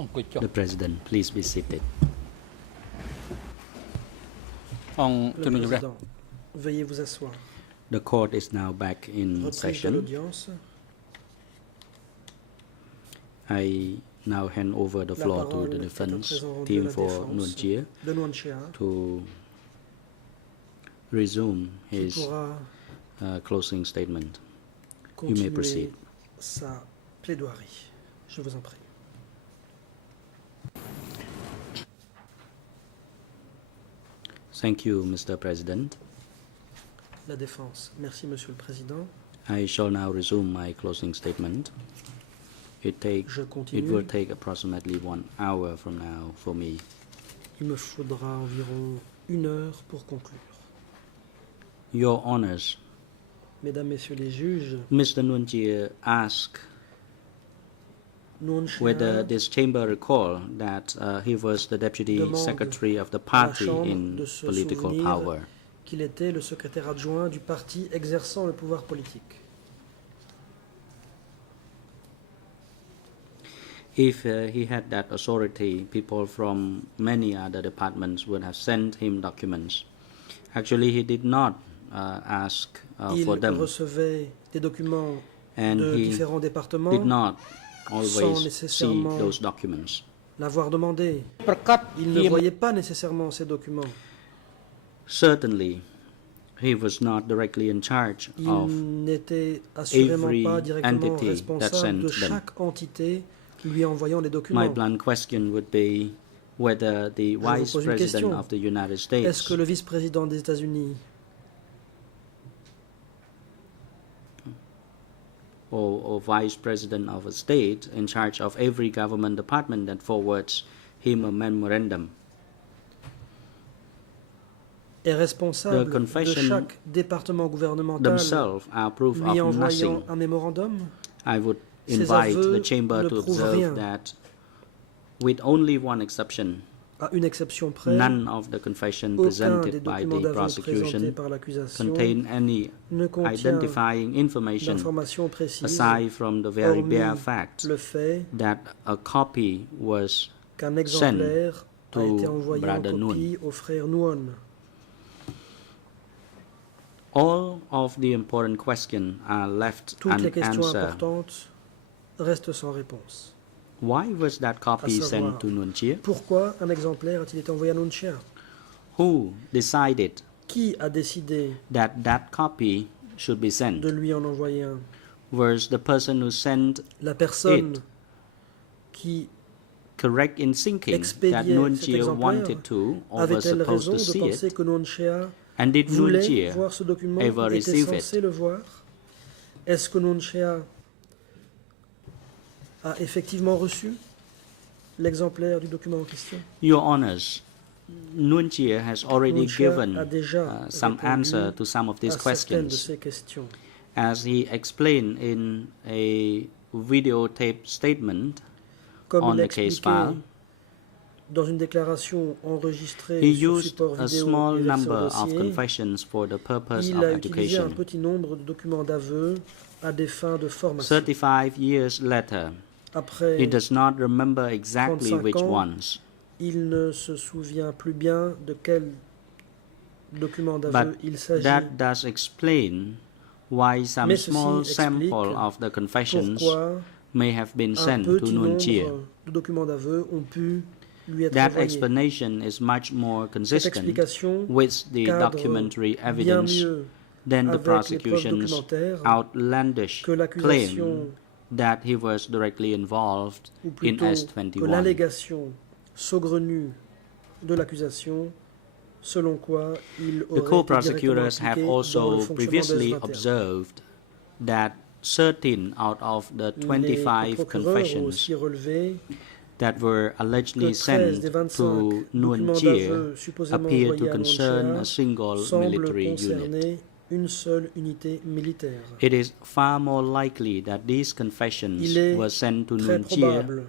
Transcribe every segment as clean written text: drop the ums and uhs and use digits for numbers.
The President, please be seated. Le Président, veuillez vous asseoir. The court is now back in Reprise de session. l'audience. I now hand over the La floor to parole the est à defense présent rendue à team la for défense Nguyen Chia de Nguyen Chia, to resume qui his pourra closing statement. You may proceed. continuer sa plaidoirie. Je vous en prie. Thank you, Mr. President. La défense. Merci, Monsieur le Président. I shall now resume my closing statement. Je It continue. will take approximately 1 hour from now for me. Il me faudra environ 1 heure pour conclure. Your Honors, Mesdames, Messieurs les juges, Mr. Nguyen Chia asked Nguyen Chia whether this chamber recall that he was the deputy demande secretary of the à la party Chambre in de se political souvenir power. qu'il était le secrétaire adjoint du parti exerçant le pouvoir politique. If he had that authority, people from many other departments would have sent him documents. Actually, he did not ask Il for them, recevait des documents and de he différents did départements not sans always see nécessairement those documents. l'avoir demandé. ប្រកាស Il ne voyait pas nécessairement ces documents. Certainly, he was not directly in charge Il of n'était assurément every pas directement entity that responsable sent de them. chaque entité lui envoyant les My documents. blunt question would be whether the vous Vice pose une President question. of the United Est-ce States que le vice-président des États-Unis or Vice President of a state in charge of every government department that forwards him a memorandum est responsable de confession chaque département gouvernemental themselves are proof lui of envoyant nothing. un mémorandum? I would Ces invite aveux the chamber ne to prouvent observe rien. that with only one exception, À une exception près, none of the confession aucun des presented by documents the d'aveu présentés prosecution par l'accusation contain any ne contient identifying information d'informations précises, aside from the very hormis bare fact le fait that a copy was qu'un exemplaire a to été envoyé en Brother copie au frère Nguyen. all of the important questions are left Toutes les questions unanswered. importantes restent sans réponse. Why was that copy À savoir, sent to Nguyen Chia? Pourquoi un exemplaire a-t-il été envoyé à Nguyen Chia? Who decided Qui a décidé that that copy should be sent? de lui en envoyer un? Was the person who sent La personne It. qui correct in thinking that expédiait Nguyen cet Chia exemplaire wanted to or was avait-elle supposed raison to de see penser it? que Nguyen Chia And did Nguyen voulait Chia voir ce document, ever était receive it? censé le voir? Est-ce que Nguyen Chia a effectivement reçu l'exemplaire du document en question? Your Honors, Nguyen Chia has already Nguyen Chia given a déjà some répondu answer to some of these à certaines de questions. ces questions. As he explained in a videotape statement Comme on il the case expliquait file, dans une déclaration enregistrée he sur used support a vidéo small et versée au number of dossier, confessions for the purpose il of a utilisé un education. petit nombre de documents d'aveu à des fins de formation. 35 years later, Après he does not remember exactly 35 which ans, ones, il ne se souvient plus bien de quel document but d'aveu il s'agit. that does explain why some Mais ceci small explique sample of the confessions Pourquoi may have been un sent to petit Nguyen Chia. nombre de documents d'aveu ont pu lui être That envoyés. explanation is much more Cette consistent explication with the cadre documentary bien evidence mieux than the avec les preuves prosecution's documentaires outlandish que l'accusation, claim that he was directly involved ou in plutôt que S-21. l'allégation saugrenue de l'accusation, selon quoi il The aurait été co-prosecutors directement have impliqué dans le also fonctionnement previously de S21. observed that 13 out of the Les 25 procureurs ont confessions aussi relevé that were que allegedly 13 des sent 25 to Nguyen documents Chia d'aveu supposément appear to envoyés à Nguyen concern Chia a single semblent military unit. concerner une seule unité militaire. It is far more likely that these confessions Il est were sent to très Nguyen Chia probable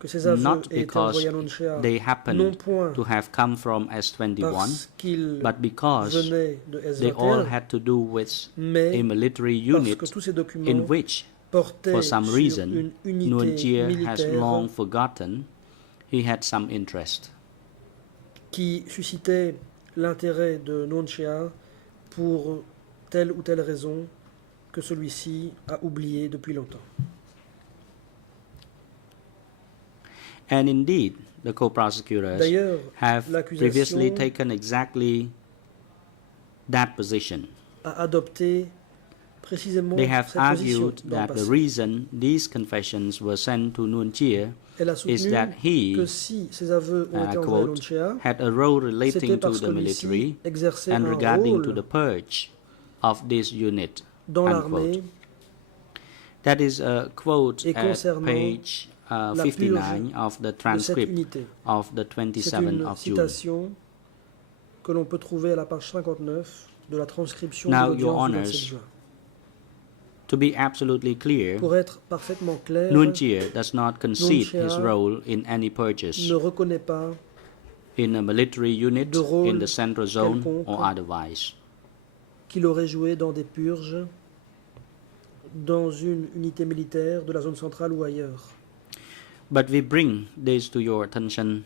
que ces aveux not aient été because envoyés à Nguyen Chia they non happened point to have come from S-21, parce qu'ils but because venaient de they all S21, had to do with mais a military parce unit que tous ces documents in which, portaient for some sur reason, une Nguyen unité Chia has militaire long forgotten he had some interest. qui suscitait l'intérêt de Nuon Chea pour telle ou telle raison que celui-ci a oublié depuis longtemps. And indeed, the co-prosecutors D'ailleurs, have previously l'accusation taken exactly that position. a adopté précisément They have cette position argued dans le that the passé. reason these confessions were sent to Nuon Chea Elle a is soutenu that he, que si ces aveux ont été envoyés à quote, Nuon Chea, had a role c'était relating to parce the que military celui-ci exerçait and un regarding to the rôle purge of this unit, dans unquote. l'armée That is a quote et at concernant page la 59 of the de cette transcript unité. of the C'est 27th une of June. citation que l'on peut trouver à la page 59 de la transcription Now, de Your l'audience du Honours, 27 juin. To be absolutely clear, Pour être parfaitement clair, Nuon Chea does not concede Chea his role in any purges ne reconnaît pas in a military unit de rôle in the central zone quelconque or otherwise. qu'il aurait joué dans des purges dans une unité militaire de la zone centrale ou ailleurs. But we bring this to your attention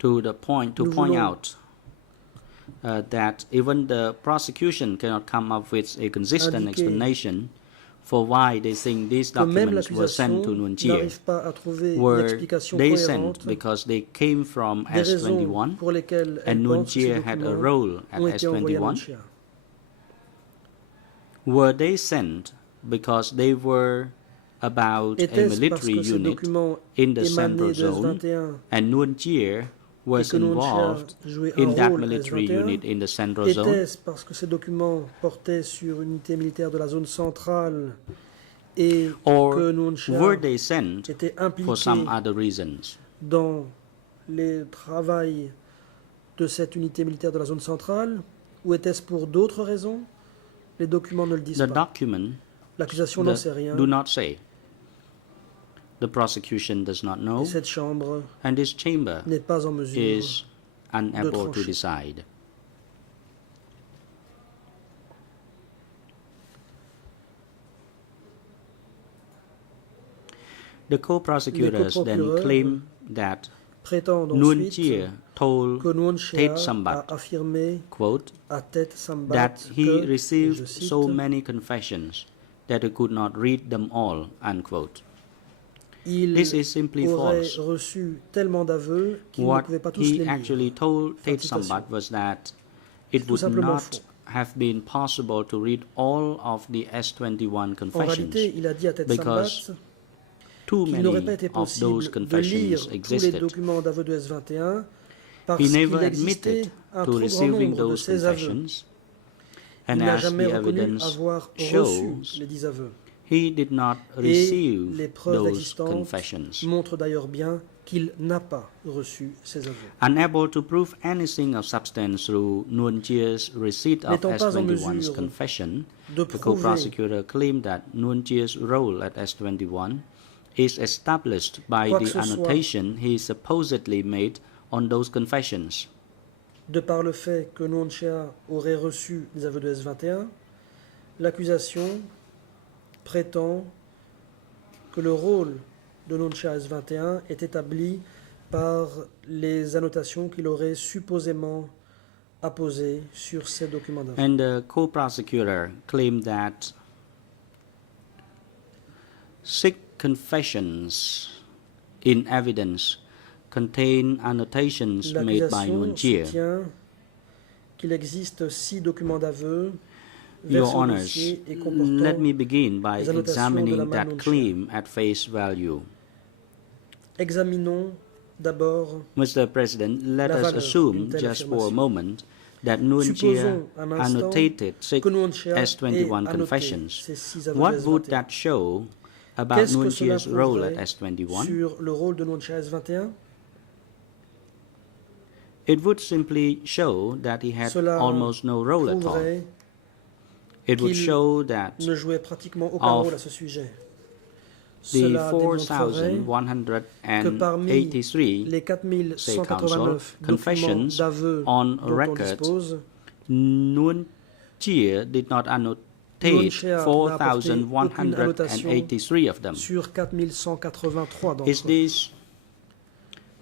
to the point to Nous point voulons- out that even the prosecution cannot come up with a consistent Indiquer explanation for why they think these Que même documents were sent to l'accusation Nuon Chea. n'arrive pas à trouver une Were explication they cohérente sent because they came from des raisons S21 pour lesquelles elle and Nuon pense que ces Chea had a documents role at ont été envoyés à Nuon S21? Chea. Were they sent because they were about a Était-ce parce military que ces unit documents in the émanés central de zone S21 and Nuon Chea was et que Nuon Chea involved jouait un in that rôle à military S21? unit in the central zone? Était-ce parce que ces documents portaient sur une unité militaire de la zone centrale et Or que Nuon Chea were they sent était for impliqué some other reasons? dans les travails de cette unité militaire de la zone centrale, ou était-ce pour d'autres raisons? Les documents ne le disent The pas. document L'accusation n'en sait rien. do not say. The prosecution does not Et know, cette chambre and this chamber n'est pas en mesure is unable to trancher. decide. The co-prosecutors then co-procureurs claim that prétendent Nuon ensuite Chea told que Nuon Chea Tate a Sambat, affirmé quote, à Tate Sambat that he que, et je received cite, so many confessions that he could not read them all, unquote. il This is simply aurait false. reçu tellement d'aveux qu'il ne What pouvait pas tous he les lire. actually told Tate Fin de citation. Sambat was that it Tout would simplement not faux. have been possible to read all of the S21 En confessions réalité, il a dit à Tate because Sambat too qu'il many n'aurait pas été of those possible de lire confessions tous les existed. documents d'aveux de S21 parce He qu'il never existait admitted un to trop grand receiving nombre de those ces aveux. confessions, Il and n'a as jamais the reconnu evidence avoir reçu shows, les 10 aveux. he did not Et receive les preuves those existantes confessions. montrent d'ailleurs bien qu'il n'a pas reçu ces aveux. Unable to prove anything of substance through Nuon Chea's receipt of N'étant pas en S21's mesure confession, de the prouver co-prosecutor claimed that Nuon Chea's role at S21 is established by Quoi que the ce soit. annotation he supposedly made on those confessions. De par le fait que Nuon Chea aurait reçu les aveux de S21, l'accusation prétend que le rôle de Nuon Chea à S21 est établi par les annotations qu'il aurait supposément apposées sur ces documents d'aveux. And the co-prosecutor claimed that 6 confessions in evidence contain annotations made by Nuon L'accusation Chea. soutient qu'il existe 6 documents d'aveux Your versant au Honours, dossier et let comportant me begin by les annotations de la examining main that Nuon Chea. claim at face value. Examinons d'abord, Mr. President, let La us valeur assume d'une telle just for a affirmation. moment that Nuon Chea supposons un instant annotated 6 que Nuon Chea ait S21 annoté confessions. ces 6 aveux What de would S21. that show about Qu'est-ce Nuon que cela Chea's role at prouverait S21? sur le rôle de Nuon Chea à S21? It would simply show that he had Cela almost no role at all. prouverait It would qu'il show that ne jouait pratiquement aucun of rôle à ce sujet. the Cela démontrerait que parmi 4,183 les 4189 documents confessions d'aveux on dont on record, dispose, Nuon Chea did not Nuon annotate Chea n'a apporté aucune 4,183 of them. sur 4183 d'entre Is eux. this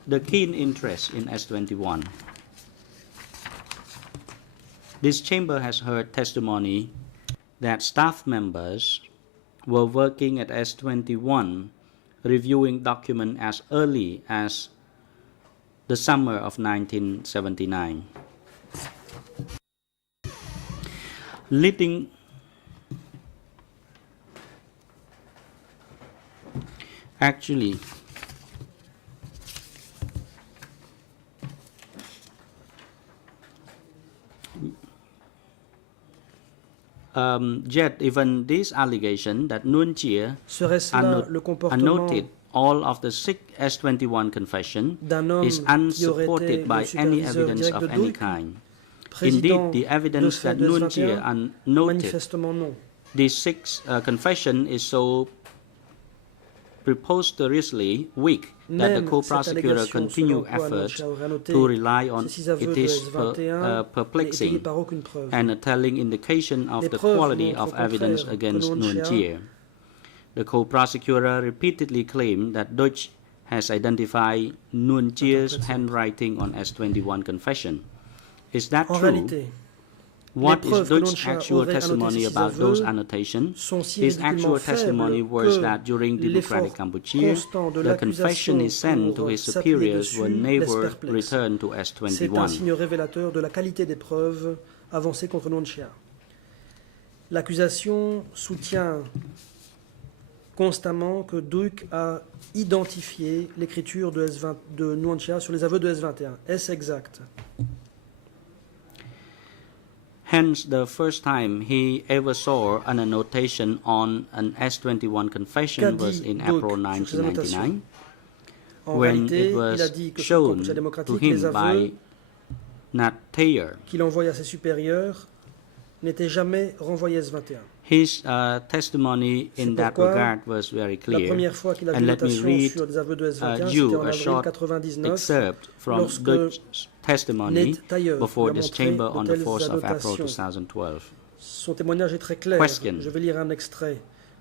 the keen interest in S21. This chamber has heard testimony that staff members were working at S21 reviewing documents as early as the summer of 1979. Leading actually yet even this allegation that Nuon Chea annotated all of the 6 S21 confession is unsupported by any evidence of any kind. Indeed, the evidence that Nuon Chea annotated these 6 confession is so preposterously weak that the co-prosecutor continued efforts to rely on it is perplexing and a telling indication of the quality of evidence against Nuon Chea. The co-prosecutor repeatedly claimed that Deutsch has identified Nuon Chea's handwriting on S21 confession. Is that true? What is Deutsch's actual testimony about those annotations? His actual testimony was that during Democratic Cambodia, the confession is sent to his superiors were never returned to S21. C'est un signe révélateur de la qualité des preuves avancées contre Nuon Chea. L'accusation soutient constamment que Duc a identifié l'écriture de Nuon Chea sur les aveux de S21. Est-ce exact? Hence, the first time he ever saw an annotation on an S21 confession was in April 1999, when it was shown to him by Nat Thayer. Qu'il envoie à ses supérieurs n'était jamais renvoyé S21. His testimony in that regard was very clear, and let me read you a short excerpt from Deutsch's testimony before this chamber on the 4th of April 2012. Son témoignage est très clair. Question. Je vais lire un extrait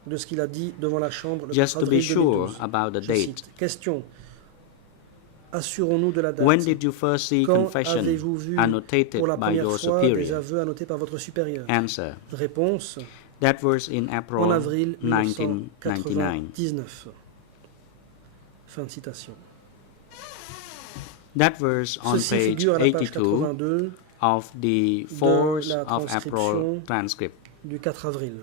de ce qu'il a dit devant la Chambre le 4 Just to be avril sure 2012. about the Je date. cite. Question. Assurons-nous de la date. When did you first see Quand confession avez-vous vu annotated pour la by your première fois des superior? aveux annotés par votre supérieur? Answer. Réponse. That was in En April avril 1999. 1999. Fin de citation. That was on Ceci page figure à la page 82 82 of the 4th la of April transcription transcript. du 4 avril.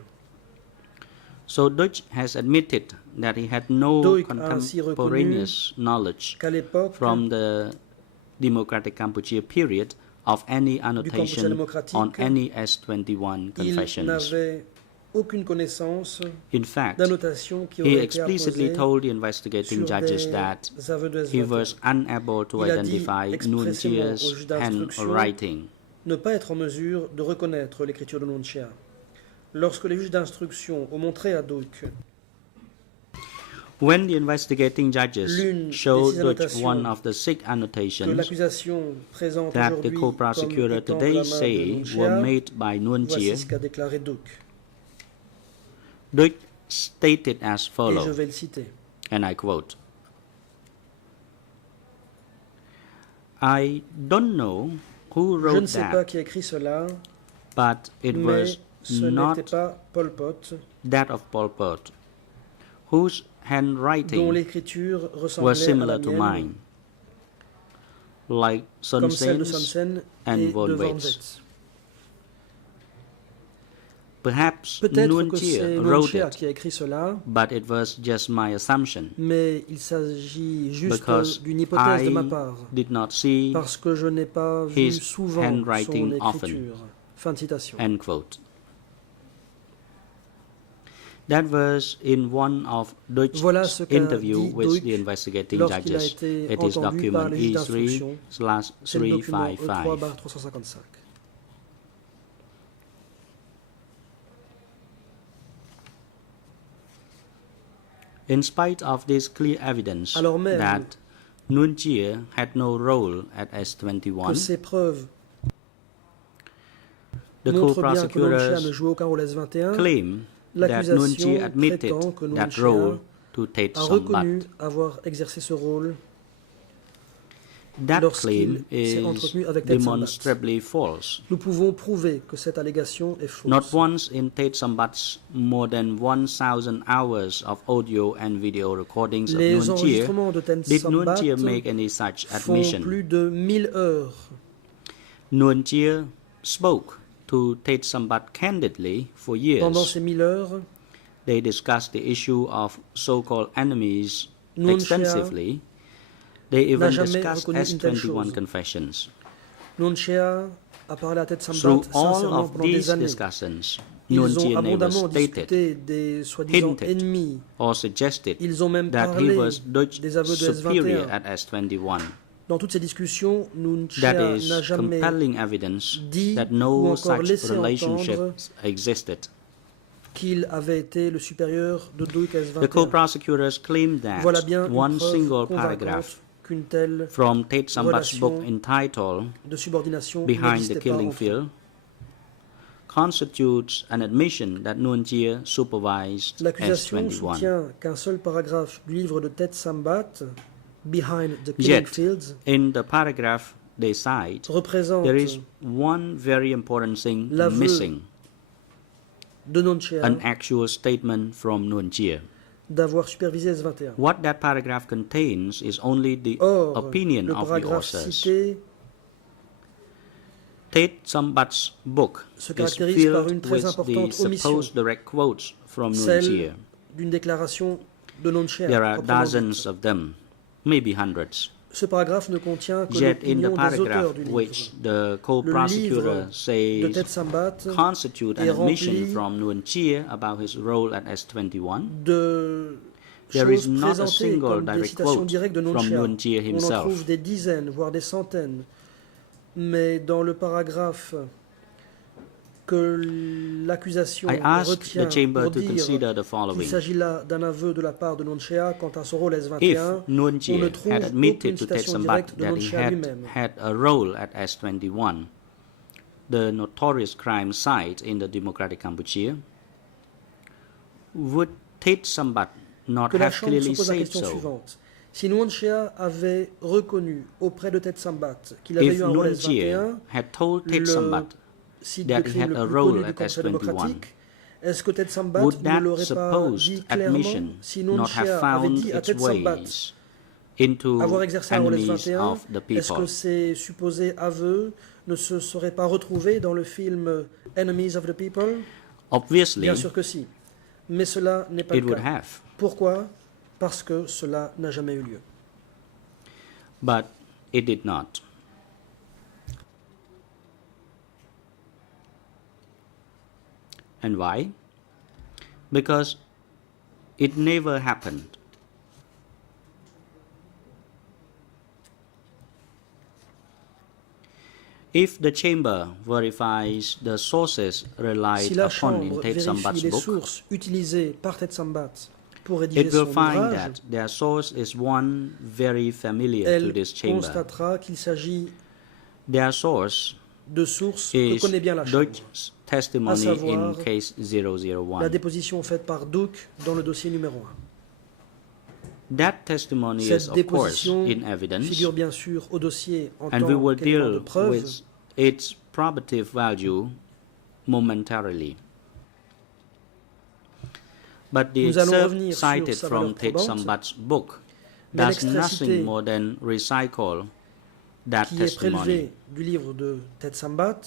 So Deutsch has admitted that he had no Deutsch a ainsi contemporaneous knowledge Qu'à l'époque from the Democratic Cambodia period of any du Cambodge annotation démocratique, on any S21 il confessions. n'avait aucune connaissance In fact, d'annotation qui he aurait été explicitly apposée told the investigating sur judges des that aveux de he S21. was unable to Il a dit identify Nuon expressément au Chea's juge d'instruction handwriting. ne pas être en mesure de reconnaître l'écriture de Nuon Chea. Lorsque les juges d'instruction ont montré à Duc When the investigating judges l'une des showed 6 Deutsch annotations one of the 6 que annotations l'accusation présente that the aujourd'hui comme co-prosecutor étant de today la main de say Nuon were Chea, made by Nuon voici Chea, ce qu'a déclaré Duc. Deutsch stated as Et je follows, vais le citer. and I quote, I don't know who Je ne wrote sais pas that, qui a écrit cela, but it mais was ce n'était not pas Pol Pot, that of Pol Pot, whose dont handwriting l'écriture was ressemblait à similar la to mienne, mine, like Son comme celle de Son Sen's Sen and et Von de Van Weitz. Wetz. Perhaps Peut-être Nuon que Chea c'est Nuon wrote Chea it, qui a écrit cela, but it was just my assumption, mais il s'agit juste because d'une hypothèse de ma I part, did not see, parce que je n'ai pas vu his souvent handwriting son often. écriture. Fin de citation. end quote. That was in one of Deutsch's Voilà ce qu'a interview dit with Deutsch the investigating lorsqu'il a judges. été It is entendu par document les juges d'instruction. C'est le document E3/355. E3/355. In spite of this clear evidence Alors même that Nuon Chea had no role at Que S21, ces preuves the montrent bien que Nuon Chea ne co-prosecutors jouait aucun rôle S21, claim that Nuon l'accusation Chea admitted prétend que Nuon that Chea role to Tet a Sombat. reconnu avoir exercé ce rôle That lorsqu'il claim s'est is entretenu avec Ted Sambat. demonstrably false. Nous pouvons prouver que cette allégation est fausse. Not once in Ted Sambat's more than 1,000 hours of audio and video recordings of Les Nuon Chea enregistrements de Ted did Nuon Sambat Chea make any such font admission. plus de 1000 heures. Nuon Chea spoke to Ted Sambat candidly for Pendant years. ces 1000 heures, They discussed the issue of so-called enemies Nuon Chea extensively. They even n'a jamais discussed reconnu une telle S21 chose. confessions. Nuon Chea a parlé à Ted Sambat Through all sincèrement of pendant des these années. discussions, Nuon Ils ont Chea never abondamment stated, discuté des soi-disant hinted, ennemis. or suggested Ils ont même that he parlé was Dutch des aveux de superior S21. at S21. Dans toutes ces discussions, Nuon That Chea is n'a jamais compelling evidence dit that ou no encore such laissé relationship entendre existed. qu'il avait été le supérieur de Duke The S21. co-prosecutors claimed that Voilà bien une one preuve single convaincante paragraph qu'une telle from Ted Sambat's book relation entitled de subordination Behind n'existait the pas Killing entre eux. Field constitutes an admission that Nuon Chea supervised L'accusation S21. soutient qu'un seul paragraphe du livre de Ted Sambat, Behind the Killing Yet, Fields, in the paragraph they cite, représente there is one very important thing l'aveu missing, de Nuon Chea an actual statement from Nuon Chea. d'avoir supervisé S21. What that paragraph contains is only the Or, opinion le of the paragraphe authors. cité Ted Sambat's book se is caractérise par une filled très with the importante omission, supposed direct quotes from Nuon celle Chea. d'une déclaration de Nuon Chea. There are proprement dozens dite. of them, maybe hundreds. Ce paragraphe ne contient que Yet in the l'opinion des paragraph auteurs du livre. which the Le co-prosecutor livre de Ted says Sambat constitute an est admission rempli from Nuon Chea about his role at S21, de there choses is not a présentées single comme des direct citations quote directes de Nuon from Chea. Nuon Chea On en himself. trouve des dizaines, voire des centaines. Mais dans le paragraphe que l'accusation I asked retient the chamber pour to dire consider the qu'il following. s'agit là d'un aveu de la part de Nuon Chea quant à son rôle If S21, Nuon on ne Chea trouve had aucune admitted to Ted citation Sambat directe de that Nuon he Chea lui-même. had a role at S21, the notorious crime site in the Democratic Cambodia, would Ted Sambat not Que la have Chambre se clearly pose la said question so? suivante. Si Nuon Chea avait reconnu auprès de Ted Sambat qu'il avait If eu un rôle Nuon Chea S21, had told Ted le Sambat site that de he crime had le a plus role connu du at Conseil S21, démocratique, est-ce que Ted Sambat would ne that l'aurait pas dit supposed clairement admission si Nuon not Chea have avait found dit à its Ted Sambat ways into avoir exercé un rôle enemies S21, of the est-ce que people? ces supposés aveux ne se seraient pas retrouvés dans le film Enemies of the People? Obviously, Bien sûr que si. Mais cela n'est pas it le would cas. have. Pourquoi? Parce que cela n'a jamais eu lieu. But it did not. And why? Because it never happened. If the chamber verifies the sources relied Si la upon in Chambre Ted vérifie Sambat's les book, sources utilisées par Ted Sambat pour rédiger it will son find ouvrage, that their source is one very familiar to elle this chamber. constatera qu'il s'agit Their source de sources que is connaît bien la Chambre. Dutch's testimony à savoir in case La 001. déposition faite par Duke dans le dossier numéro 1. That testimony is Cette of course déposition in evidence, figure bien sûr au dossier en and we tant will qu'élément de deal preuve, with its probative value momentarily. But the Nous allons excerpt revenir sur cited sa from valeur Ted probante, Sambat's book mais does l'extrait cité nothing more than recycle that qui est testimony. prélevé du livre de Ted Sambat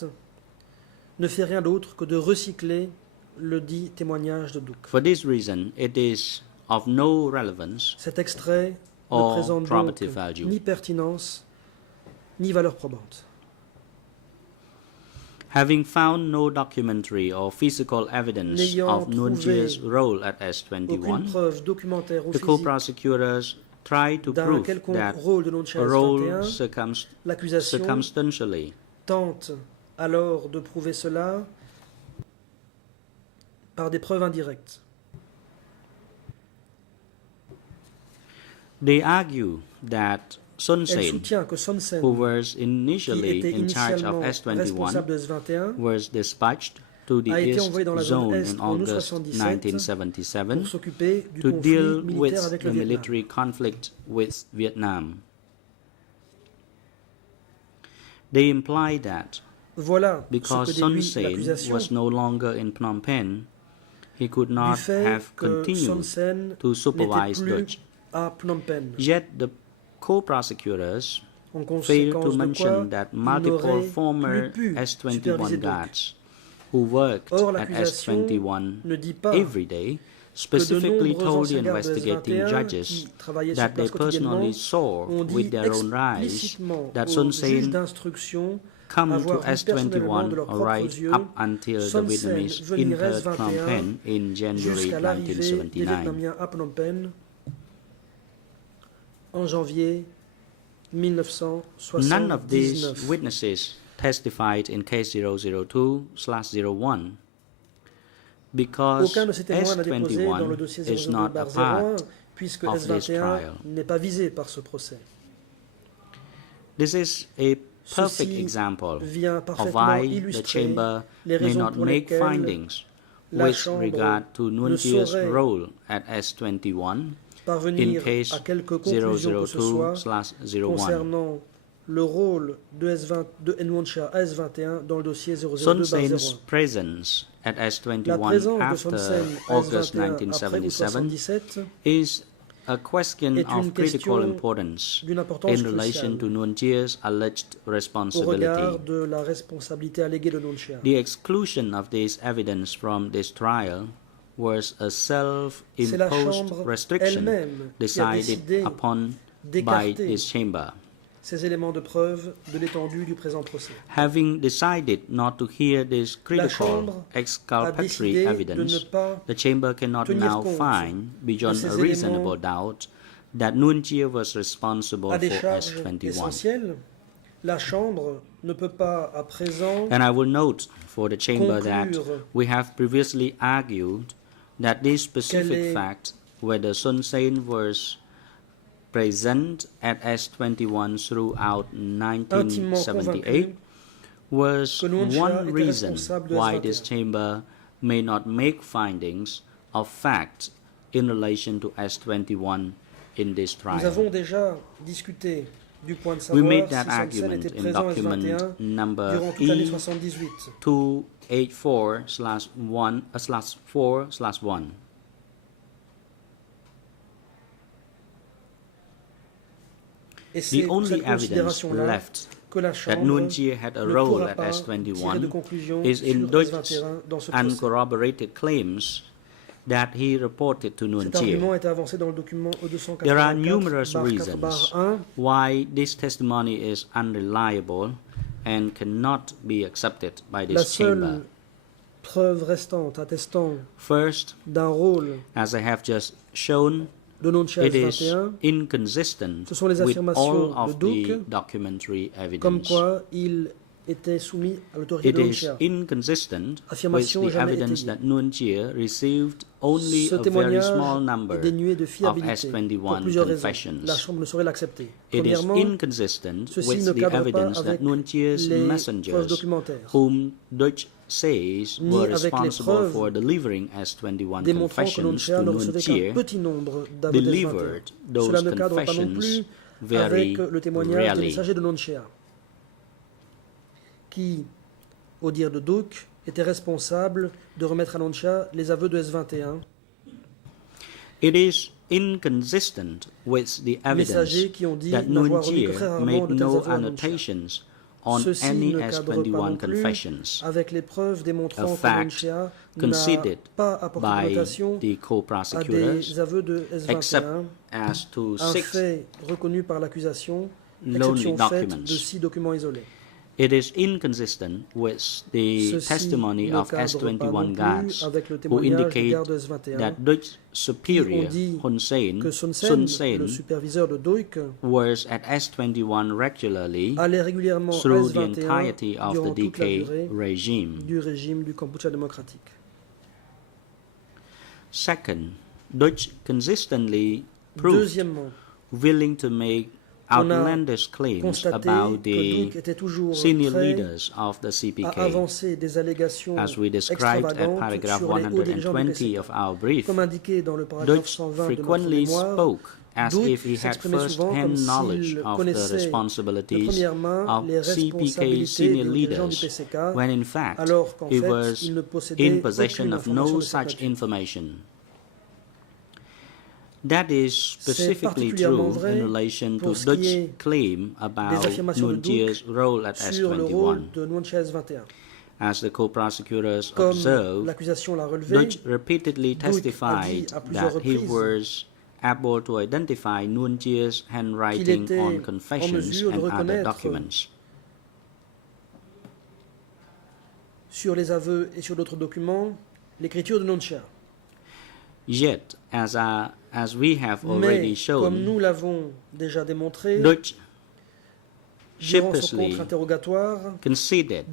ne fait rien d'autre que de recycler le dit témoignage de Duke. For this reason, it is of no relevance Cet extrait ne or présente donc probative value. ni pertinence ni valeur probante. Having found no documentary or physical evidence N'ayant of Nuon trouvé Chea's role at Aucune S21, preuve documentaire ou the physique co-prosecutors tried to d'un prove quelconque that rôle de Nuon Chea a role S21, l'accusation circumstantially tente alors de prouver cela par des preuves indirectes. They argue that Son Elle Sen, soutient que Son Sen, who was qui initially était in charge of initialement responsable S21, de S21, was dispatched to the a été East envoyé dans la zone Zone Est in en août August 77 1977 pour s'occuper du to conflit deal militaire with avec the le Vietnam. military conflict with Vietnam. They imply that Voilà because ce que Son déduit Sen l'accusation was no longer in Phnom Penh, he could du not fait have que Son continued Sen to n'était supervise plus Dutch. à Phnom Penh. Yet the co-prosecutors En failed to conséquence de quoi, mention that il multiple n'aurait former plus pu S-21 superviser Duc. guards who worked Or, at l'accusation S-21 ne dit pas every day que de specifically nombreux told the anciens gardes de investigating S21 judges qui travaillaient sur that they place quotidiennement personally saw ont dit with their own eyes explicitement that aux Son juges Sen d'instruction come to avoir vu personnellement de S-21 leurs propres right yeux up until the Son Sen Vietnamese venir entered Phnom S21 Penh in January jusqu'à l'arrivée des 1979. Vietnamiens à Phnom Penh en janvier 1979. None of these witnesses testified in case 002/01 because Aucun de ces témoins n'a déposé dans le S-21 dossier is not a 02/01 part puisque of this S21 trial. n'est pas visé par ce procès. This is a perfect Ceci example vient of parfaitement why the illustrer chamber les may raisons not pour make lesquelles findings la with Chambre regard to ne Nguyen Chia's saurait role at S-21 in parvenir case à quelque conclusion que ce soit 002/01. concernant le rôle de Nguyen Chia à S21 dans le dossier Son Sen's 002/01. presence at La S-21 présence de after Son Sen à August S21 après août 1977 1977 is a question est une of critical question importance d'une importance in relation cruciale to Nguyen Chia's alleged au responsibility. regard de la responsabilité alléguée de Nguyen Chia. The exclusion of this evidence from this trial was a C'est la self-imposed Chambre restriction elle-même qui a decided décidé upon by d'écarter this chamber. ces éléments de preuve de l'étendue du présent procès. Having decided not to hear this critical Chambre a exculpatory décidé de ne evidence, pas the chamber cannot tenir now compte find, beyond de a ces reasonable doubt, that Nguyen Chia was responsible à des for charges S-21. essentielles. La Chambre ne peut pas à présent And I will note for the chamber that conclure we have previously argued that this specific fact, whether Son Sen was present at S-21 throughout 1978, was one reason why this chamber may not make findings of fact in relation to S-21 in this Nous trial. avons déjà discuté du point de We savoir made si that Son Sen argument était in présent à S21 document number durant toute l'année 78. E284/4/1. Et The c'est pour only cette evidence considération-là left que la that Chambre Nguyen Chia had a ne role pourra at pas tirer de S-21 conclusion is in sur Dutch's S21 dans ce procès. uncorroborated claims that he reported to Nguyen Cet argument Chia. est avancé dans le document There are numerous 284/4/1 reasons why this testimony is unreliable and cannot be accepted by La this chamber. seule preuve restante attestant First, d'un rôle as I have just shown, de Nguyen Chia it is S21, inconsistent ce sont les with affirmations all of de the Duc documentary comme evidence. quoi il était soumis à l'autorité It de Nguyen is Chia. inconsistent with Affirmation the jamais evidence étayée. that Nguyen Chia received only Ce a very témoignage small number est dénué de of fiabilité pour S-21 plusieurs raisons. confessions. La Chambre ne saurait l'accepter. It is Premièrement, inconsistent ceci with ne the cadre pas evidence that avec Nguyen Chia's les preuves messengers, documentaires, whom Dutch says ni were avec les responsible preuves for delivering S-21 démontrant que Nguyen confessions Chia to ne Nguyen recevait Chia, qu'un petit nombre d'aveux de S21. delivered those Cela ne cadre pas non plus confessions very avec le témoignage des rarely. messagers de Nguyen Chia, qui, au dire de Duc, était responsable de remettre à Nguyen Chia les aveux de S21. It is inconsistent with the evidence Messagers qui ont dit that n'avoir Nguyen remis que Chia très rarement made de tels no aveux à Nguyen Chia. annotations on Ceci any ne cadre pas S-21 non plus confessions, avec les preuves démontrant a que Nguyen fact Chia n'a conceded pas apporté de by notation the à co-prosecutors, des aveux de except S21, as to un 6 fait reconnu par l'accusation, lonely exception faite de documents. 6 documents isolés. It is inconsistent with the Ceci testimony ne of cadre pas S-21 non plus guards avec le who témoignage des indicate gardes de S21 that Dutch superior qui ont dit Hun Sen, que Son Son Sen, le Sen superviseur de Duc, was at S-21 regularly allait régulièrement à through the S21 entirety of the durant toute la DK durée regime. du régime du Kampuchea démocratique. Second, Dutch consistently proved Deuxièmement, willing to make on a outlandish claims constaté about que the Duc était toujours senior prêt leaders of the à CPK, avancer des allégations as we described at extravagantes paragraph sur les hauts dirigeants du 120 PCK. of our brief. Comme indiqué dans le paragraphe Dutch 120 de notre frequently mémoire, spoke as if he had first-hand knowledge of the responsibilities of CPK senior leaders, when in fact he was in possession of no such information. That is specifically true in relation to Dutch's claim about Nuon Chia's role at S21. As the co-prosecutors observed, Dutch repeatedly testified that he was able to identify Nuon Chia's handwriting on confessions and other documents. Sur les aveux et sur d'autres documents, l'écriture de Nuon Chia. Yet, as we have already shown, comme nous l'avons déjà démontré, Dutch durant son contre-interrogatoire, conceded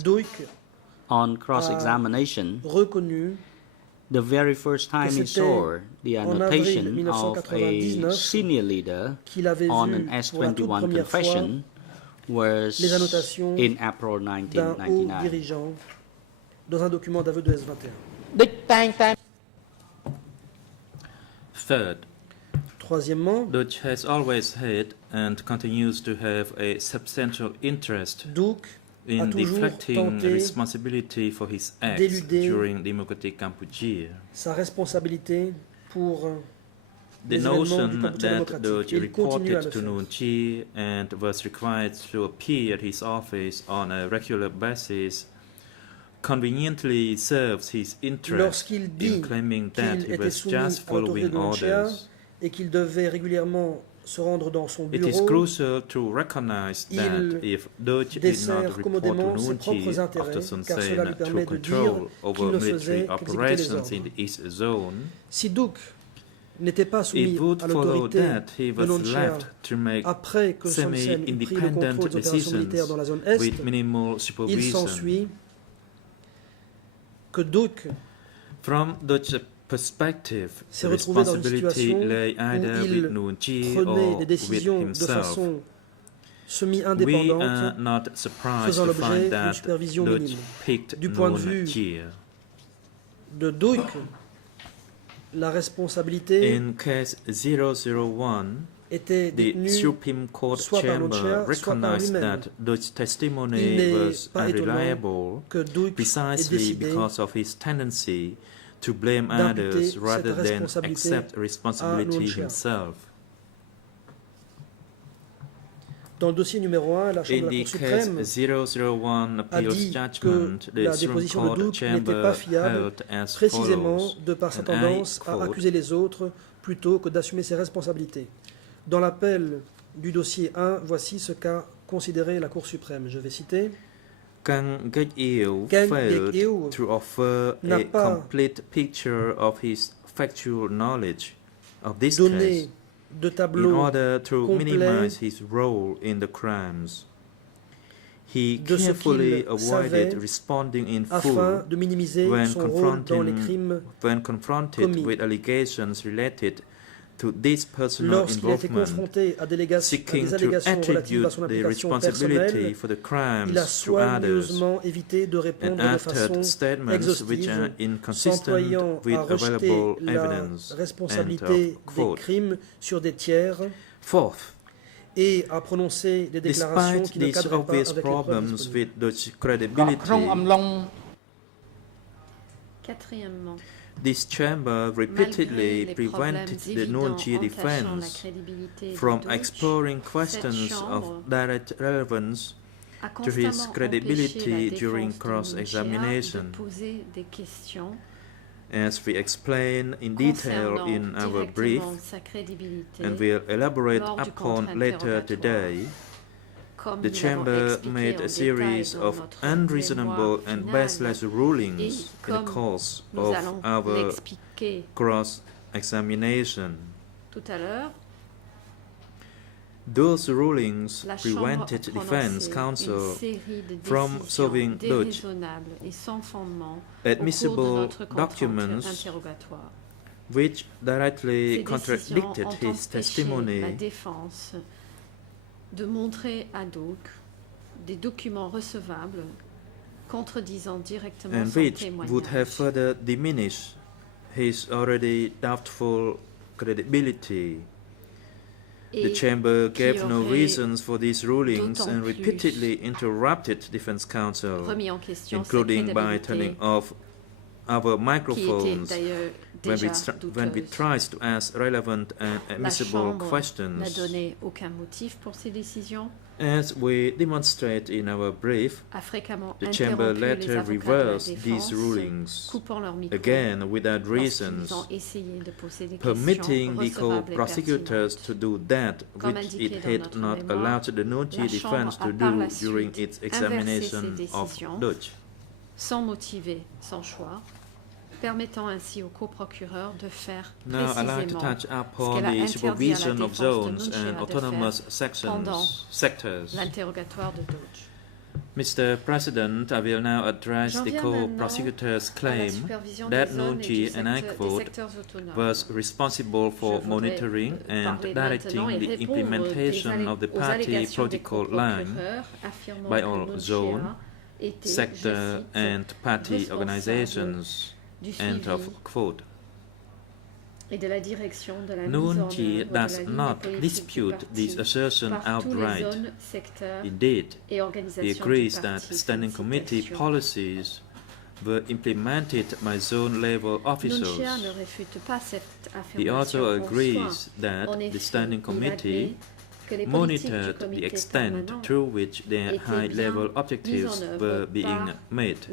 on cross-examination reconnu the very first time he saw the annotation of a senior leader on an S21 confession was in April 1999. Dirigeant dans un document d'aveu de S21. Third, troisièmement, Dutch has always had and continues to have a substantial interest in deflecting responsibility for his acts during Democratic Cambodia. Sa responsabilité pour the notion that Dutch reported to Nuon Chea and was required to appear at his office on a regular basis conveniently serves his interest in claiming that he was just following orders. Et qu'il devait régulièrement se rendre dans son bureau. It is crucial to recognize that if Dutch did not report to Nuon Chea after Son Sen through control over military operations in the East Zone, si Duc n'était pas soumis à l'autorité de Nuon Chea après que Son Sen ait pris le contrôle des opérations militaires dans la zone Est, il s'ensuit que Duc from Dutch's perspective, the responsibility lay either with Nuon Chea or with himself. We are not surprised to find that Dutch picked Nuon Chea. De Duc, la responsabilité in case 001, the Supreme Court chamber recognized that Dutch's testimony was unreliable precisely because of his tendency to blame others rather than accept responsibility himself. Dans le dossier numéro 1, la Chambre de la Cour suprême a dit que la déposition de Duc n'était pas fiable, précisément de par sa tendance à accuser les autres plutôt que d'assumer ses responsabilités. Dans l'appel du dossier 1, voici ce qu'a considéré la Cour suprême. Je vais citer. Kang Geuk-yew failed to offer a complete picture of his factual knowledge of this case in order to minimize his role in the crimes. He carefully avoided responding in full when confronted with allegations related to this personal involvement, seeking to attribute the responsibility for the crimes to others, and uttered statements which are inconsistent with available evidence. Fourth, et a prononcé des déclarations qui ne cadraient pas avec les preuves disponibles. Quatrièmement, this chamber repeatedly prevented the Nuon Chea defense from exploring questions of direct relevance to his credibility during cross-examination. As we explain in detail in our brief, and will elaborate upon later today, the Chamber made a series of unreasonable and baseless rulings in the course of our cross-examination. Those rulings prevented defense counsel from showing Dutch admissible documents which directly contradicted his testimony, de montrer à Duc des documents recevables contredisant directement and son which témoignage. Would have further diminished his already doubtful credibility. The chamber gave no reasons for these rulings and repeatedly interrupted defense counsel, including by turning off our microphones when we tried to ask relevant and admissible questions. As we demonstrate in our brief, the chamber later reversed these rulings, again without reasons, permitting the co-prosecutors to do that which it had not allowed the Nounchi defense to do during its examination of Deutsch. Sans motiver, sans choix, permettant ainsi au coprocureur de faire Now, I'd like to touch upon the supervision of zones and autonomous sectors. L'interrogatoire de Deutsch. Mr. President, I will now address the co-prosecutor's claim that Nounchi and ICFOD was responsible for monitoring and directing the implementation of the party protocol line by all zone, sector and party organizations and of quote. Nounchi does not dispute this assertion outright. Indeed, he agrees that standing committee policies were implemented by zone-level officials. He also agrees that the standing committee monitored the extent through which their high-level objectives were being met.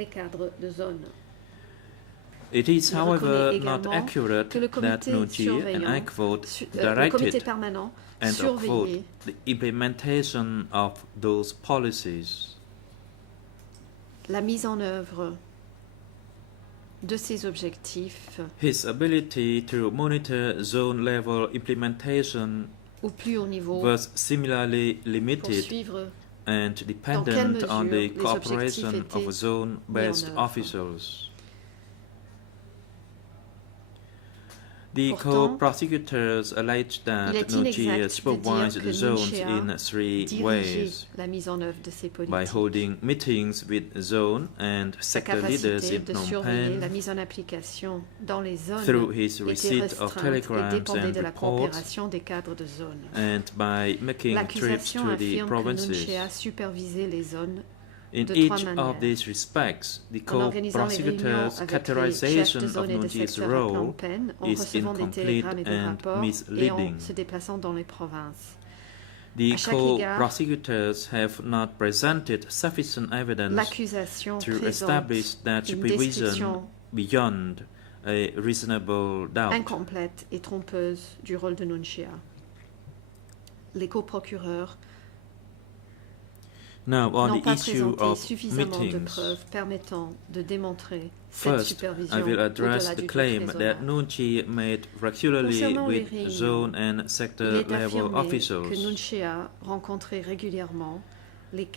It is, however, not accurate that Nounchi and ICFOD directed and quote, the implementation of those policies. La mise en œuvre de ces objectifs, his ability to monitor zone-level implementation au plus haut niveau, was similarly limited and dependent on the cooperation of zone-based officials. The co-prosecutors alleged that Nounchi supervised the zones in three ways: by holding meetings with zone and sector leaders in Phnom Penh, through his receipt of telegrams and reports, and by making trips to the provinces. In each of these respects, the co-prosecutor's characterization of Nounchi's role is incomplete and misleading. The co-prosecutors have not presented sufficient evidence to establish that supervision beyond a reasonable doubt. Incomplète et trompeuse du rôle de Nounchi. Les co-procureurs Now, on the issue of meetings, first, I will address the claim that Nounchi made regularly with zone and sector level officials.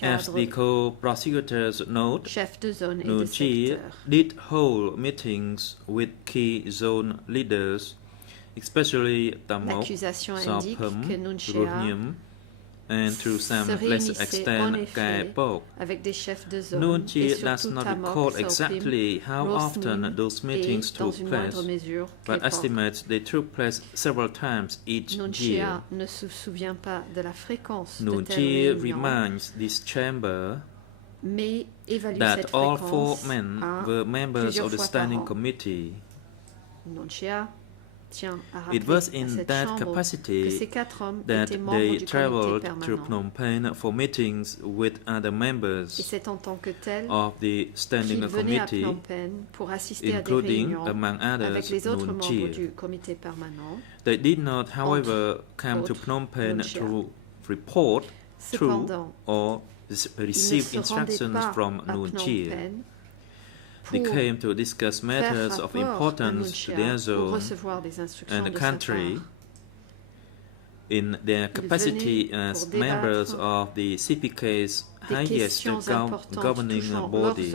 As the co-prosecutors note, Nounchi did hold meetings with key zone leaders, especially Tamok, Sophem, Ruhnium, and to some less extent Kai Pok. Nounchi does not recall exactly how often those meetings took place, but estimates they took place several times each year. Nounchi reminds this chamber that all four men were members of the standing committee. It was in that capacity that they traveled to Phnom Penh for meetings with other members of the standing committee, including, among others, Nounchi. They did not, however, come to Phnom Penh to report to or receive instructions from Nounchi. They came to discuss matters of importance to their zone and the country in their capacity as members of the CPK's highest governing body.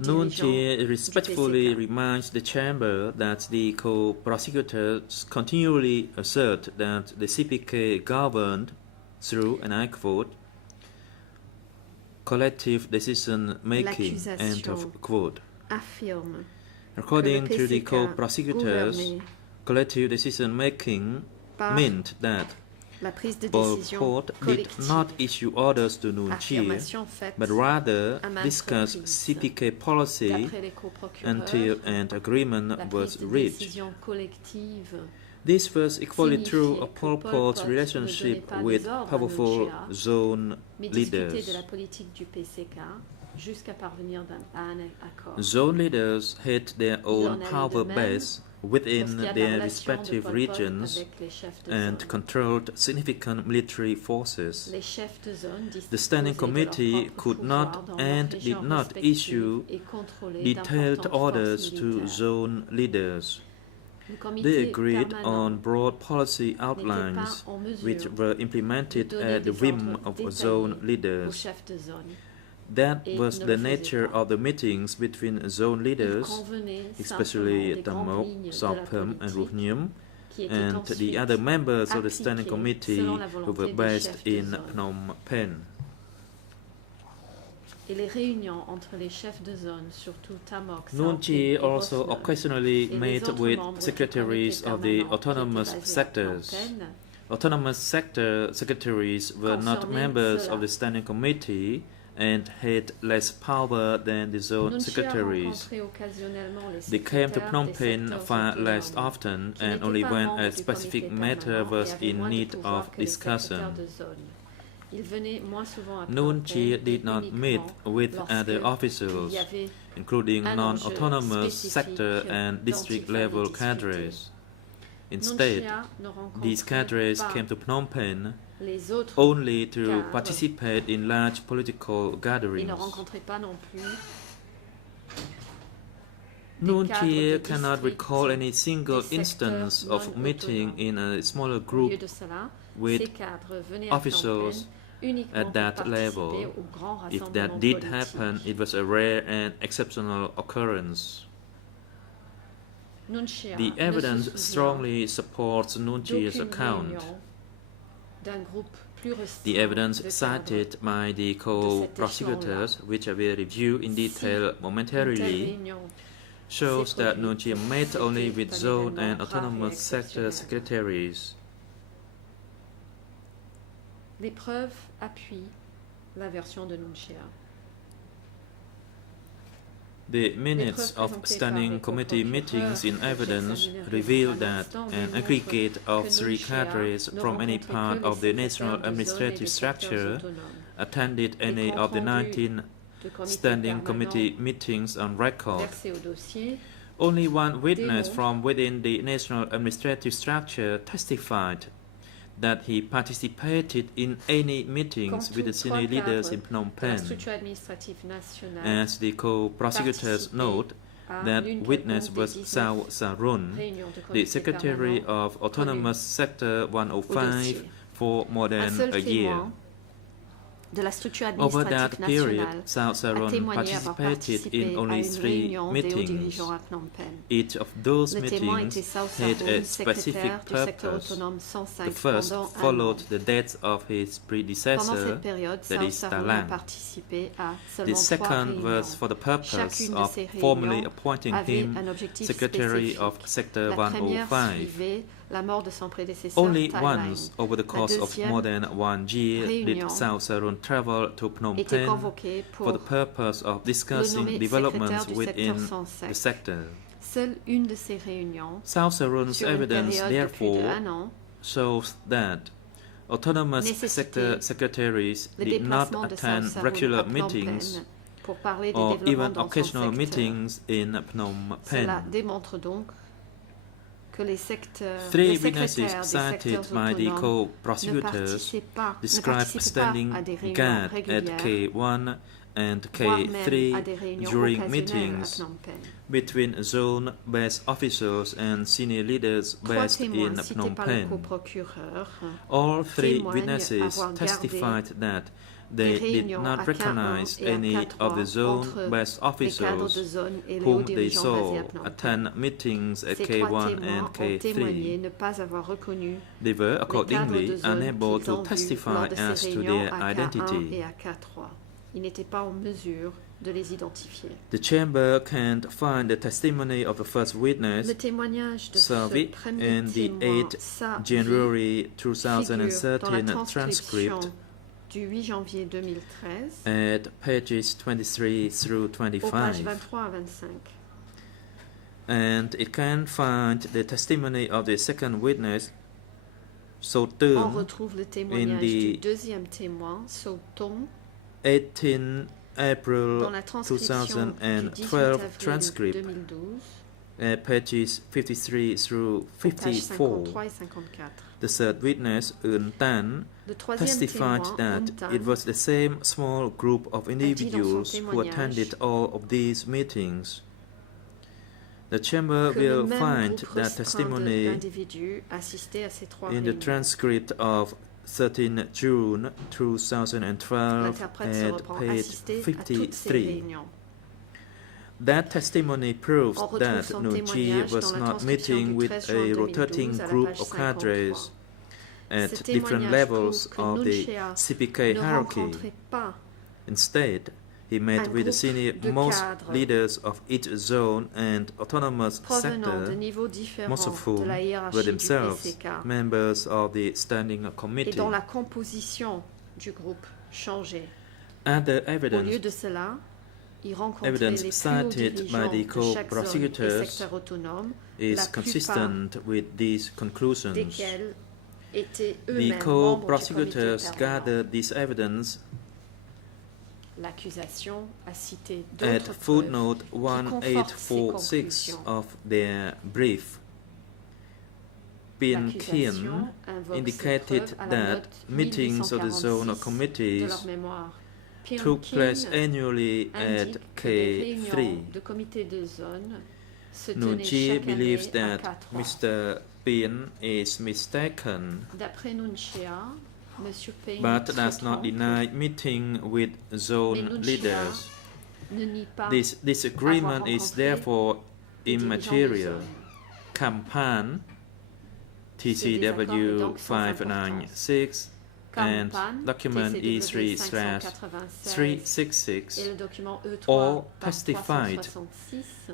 Nounchi respectfully reminds the chamber that the co-prosecutors continually assert that the CPK governed through, and I quote, collective decision-making, end of quote. According to the co-prosecutors, collective decision-making meant that Pol Pot did not issue orders to Nuon Chea, but rather discuss CPK policy until an agreement was reached. This was equally true of Pol Pot's relationship with powerful zone leaders. Zone leaders had their own power base within their respective regions and controlled significant military forces. The Standing Committee could not and did not issue detailed orders to zone leaders. They agreed on broad policy outlines which were implemented at the whim of zone leaders. That was the nature of the meetings between zone leaders, especially Tam Mok, Sao Phum and Ru Nhiem, and the other members of the Standing Committee who were based in Phnom Penh. Nuon Chea also occasionally met with secretaries of the autonomous sectors. Autonomous sector secretaries were not members of the Standing Committee and had less power than the zone secretaries. They came to Phnom Penh far less often and only when a specific matter was in need of discussion. Nuon Chea did not meet with other officials, including non-autonomous sector and district-level cadres. Instead, these cadres came to Phnom Penh only to participate in large political gatherings. Nuon Chea cannot recall any single instance of meeting in a smaller group with officials at that level. If that did happen, it was a rare and exceptional occurrence. The evidence strongly supports Nuon Chea's account. The evidence cited by the co-prosecutors, which I will review in detail momentarily, shows that Nuon Chea met only with zone and autonomous sector secretaries. Les preuves appuient la version de Nuon Chea. The minutes of Standing Committee meetings in evidence reveal that an aggregate of 3 cadres from any part of the national administrative structure attended any of the 19 Standing Committee meetings on record. Only one witness from within the national administrative structure testified that he participated in any meetings with the senior leaders in Phnom Penh. As the co-prosecutors note, that witness was Sao Sarun, the Secretary of Autonomous Sector 105 for more than a year. Over that period, Sao Sarun participated in only 3 meetings. Each of those meetings had a specific purpose. The first followed the death of his predecessor, that is Talang. The second was for the purpose of formally appointing him Secretary of Sector 105. Only once over the course of more than 1 year did Sao Sarun travel to Phnom Penh for the purpose of discussing developments within the sector. Sao Sarun's evidence, therefore, shows that autonomous sector secretaries did not attend regular meetings or even occasional meetings in Phnom Penh. 3 witnesses cited by the co-prosecutors described standing guard at K1 and K3 during meetings between zone-based officials and senior leaders based in Phnom Penh. All 3 witnesses testified that they did not recognize any of the zone-based officials whom they saw attend meetings at K1 and K3. They were accordingly unable to testify as to their identity. de les identifier. The chamber can find the testimony of the first witness, Le témoignage de ce Savi, premier in the témoin, 8 Savi, January figure dans la 2013 transcript transcription du 8 janvier 2013 at pages 23 through aux pages 25. 23 à 25. And it can find the testimony of the second witness, So On Tung, retrouve le témoignage the du deuxième témoin, So Tong, 18 April dans la transcription du 18 2012 avril transcript 2012, at pages 53 through aux pages 54. 53 et 54. The third witness, Un Tan, Le troisième testified témoin, that Untan, it was the same small group of individuals who témoignage attended all of these meetings. The chamber que le will même find groupe that restreint testimony d'individus assistait à ces trois in the réunions. transcript of 13 June 2012 L'interprète se at reprend page assister à toutes ces 53. réunions. That testimony proves On retrouve that son Nunchi témoignage was dans la not transcription meeting du with 13 a juin rotating 2012 à la group page of 53. cadres at Ce different témoignage levels prouve que of the Nunchia CPK ne hierarchy. rencontrait pas Instead, he met un with the groupe senior de most cadres leaders of each zone and autonomous provenant de sector, niveaux différents most of de whom la were hiérarchie du themselves PCK members of the standing et committee. dont la composition du groupe changeait. Other Au lieu evidence de cela, il rencontrait Evidence les plus hauts cited dirigeants by the de chaque zone et co-prosecutors secteur autonome, is la plupart consistent with these conclusions. desquels étaient The eux-mêmes membres du comité co-prosecutors permanent. gathered this evidence L'accusation a cité at d'autres preuves footnote qui confortent ces 1846 conclusions. of their brief. Bin Kin L'accusation invoque ces indicated preuves à la that note meetings of the zone 1846 de committees leur mémoire. took Pyongyang place annually at indique que les K3. réunions de comité de zone se tenaient Nunchi chaque believes année à that K3. Mr. Bin is mistaken, D'après Nunchia, M. Payne but se does not trompe, deny meeting with mais zone Nunchia leaders. ne nie pas This disagreement avoir is rencontré therefore les dirigeants de immaterial. zone. Kampan, désaccord est TCW donc sans 596, and Kampan, document TCW E3/366 et le document all E3 testified 366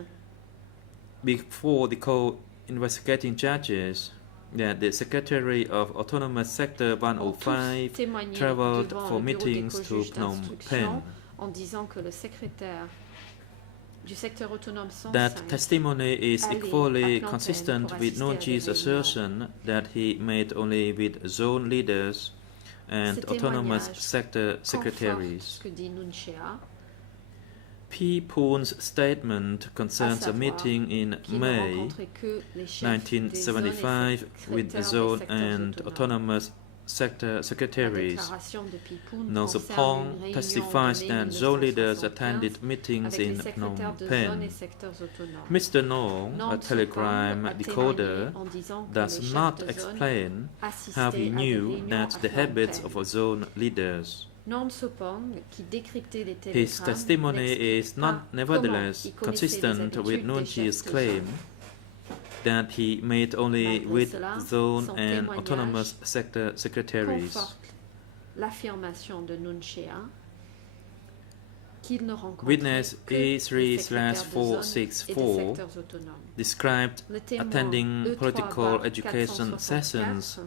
before the co-investigating judges that the Secretary of Autonomous Sector ont tous 105 témoigné traveled devant for le bureau des meetings to co-juges Phnom d'instruction Penh. en disant que le secrétaire du secteur autonome 105 That testimony is allé equally à Phnom Penh consistent pour with assister à des Nunchi's réunions. assertion that he met only with zone leaders and Ces autonomous témoignages sector confortent secretaries. ce que dit Nunchia, P. Poon's statement concerns a savoir meeting in qu'il ne May rencontrait que les chefs des zones et 1975 with the secrétaires des zone secteurs and autonomes. autonomous sector La secretaries. déclaration de Pipun No concerne Pong une réunion testifies de mai that zone leaders 1975 attended meetings avec les in secrétaires Phnom de zones Penh. et secteurs autonomes. Mr. Nong, Nam a telegram Sokong a decoder, témoigné en disant que does les chefs not de zone explain assistaient how he à des knew réunions that à the Phnom habits Penh. of zone leaders. Nam Sopong, qui décryptait les His télégrammes, testimony n'explique is pas not nevertheless comment il connaissait les consistent habitudes with des Nunchi's chefs de claim zone. that he met only Malgré with cela, zone son and témoignage autonomous sector secretaries. Conforte l'affirmation de Nunchia qu'il ne rencontrait Witness que les secrétaires de zone et des E3/464 secteurs autonomes. described Le témoin attending political education 464 sessions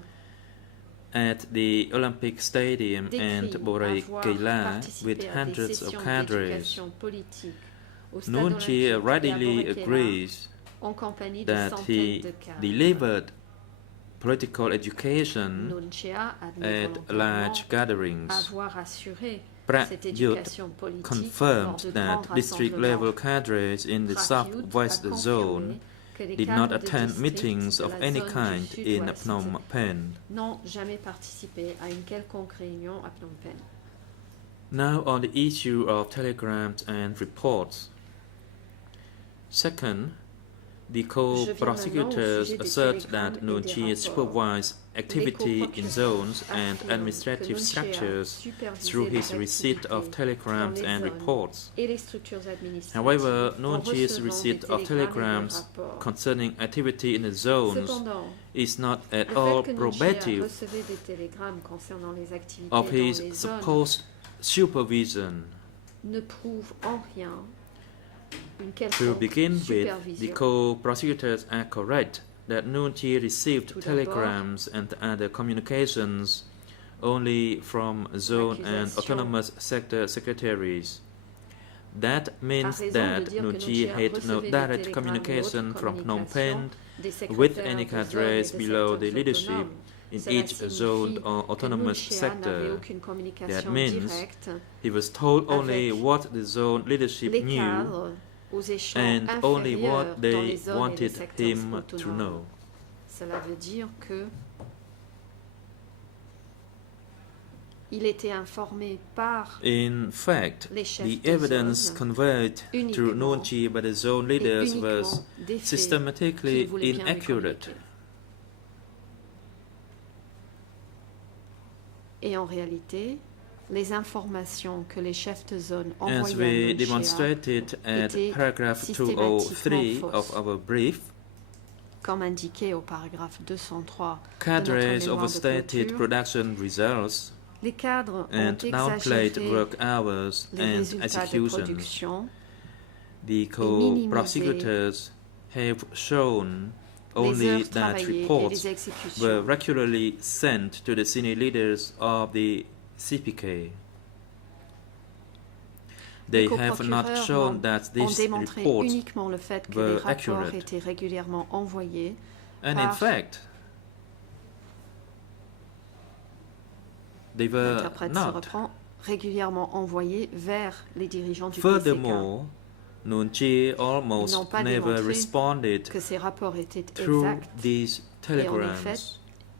at the Olympic Stadium and décrit Borei avoir Keila participé with à des hundreds sessions of cadres. d'éducation politique au stade Nunchi olympique et à readily Borei Keila agrees en compagnie de that centaines he de cadres. delivered political education Nunchia admet at volontairement large gatherings. avoir assuré Prak cette Yut éducation politique lors confirmed de that grands district rassemblements. level cadres in the Prak Yut southwest a zone confirmé que les did cadres not de attend district meetings de of la any zone du kind in sud-ouest Phnom Penh. n'ont jamais participé à une quelconque réunion à Phnom Penh. Now on the issue of telegrams and reports. Second, the co-prosecutors assert that Nunchi supervised activity in zones and administrative structures through his receipt of telegrams and reports. Et les structures administratives However, en Nunchi's recevant receipt des of télégrammes et des telegrams rapports. concerning activity in the zones Cependant, is not at le all fait que Nunchia probative recevait des télégrammes concernant les activités of dans les his zones supposed supervision. ne prouve en rien une quelconque To begin with, the supervision. co-prosecutors are correct that Nuon Chea received Tout telegrams and other communications only from zone and L'accusation autonomous sector secretaries. That means raison de that dire que Nuon Nuon Chea Chea had no recevait des direct télégrammes communication et autres from Phnom communications Penh des with secrétaires any de zone et cadres des below the secteurs leadership autonomes. in Cela each zoned signifie or que autonomous Nuon Chea n'avait sector. aucune That communication means directe he was told only avec what the zone leadership les knew cadres aux échelons and only inférieurs what dans they les zones et les wanted secteurs him to autonomes. know. Cela veut dire que il était informé par In fact, les chefs the de evidence zone conveyed to uniquement Nuon Chea by the zone et leaders uniquement was des faits systematically qu'il voulait bien lui inaccurate. communiquer. Et en réalité, les informations que les chefs de zone As envoyaient we à Nuon Chea demonstrated at étaient paragraph 203 of our brief, comme indiqué au paragraphe 203 de notre cadres mémoire de overstated clôture, production results les cadres ont and downplayed exagéré work hours les and résultats de executions. production The co-prosecutors have shown les only heures that travaillées et reports les were exécutions. regularly sent to the senior leaders of the CPK. Les They have not coprocureurs shown that ont these démontré reports uniquement le fait que were les rapports accurate. étaient régulièrement envoyés And in par fact, they were l'interprète se not. reprend, régulièrement envoyés vers les dirigeants du Furthermore, Nuon Chea almost n'ont pas never démontré responded PSK, que ces rapports étaient through exacts these telegrams.